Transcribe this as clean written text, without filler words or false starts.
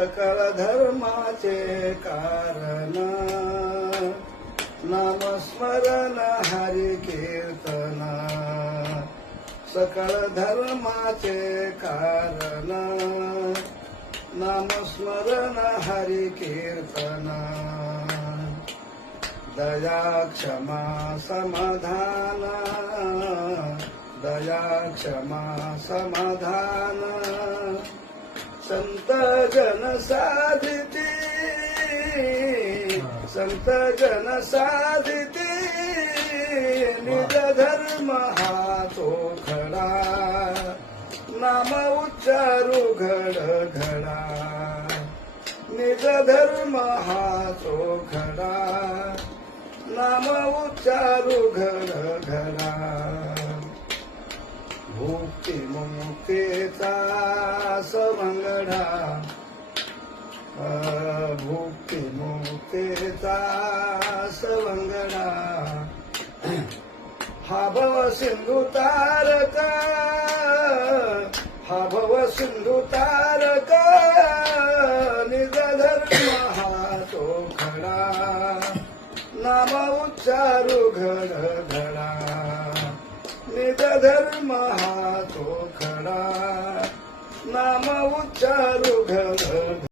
सकळ धर्माचे कारण नामस्मरण हरी कीर्तन सकळ धर्माचे कारण नामस्मरण हरी कीर्तन दया क्षमा समाधान दया क्षमा समाधान संत जन साधिती संत जन साधिती निज धर्म हा तो खडा नाम उच्चारू घड घडा निज धर्म हा तो खडा नाम उच्चारू घड घडा मुक्ती मुक्तीचा सवंगडा मुक्ती मुक्तीचा सवंगडा हा भव सिंधू तारक हा भव सिंधू तारक निज धर्म हा तो खडा नाम उच्चारू घड घडा निज धर्म हा तो खडा नाम उच्चारू घड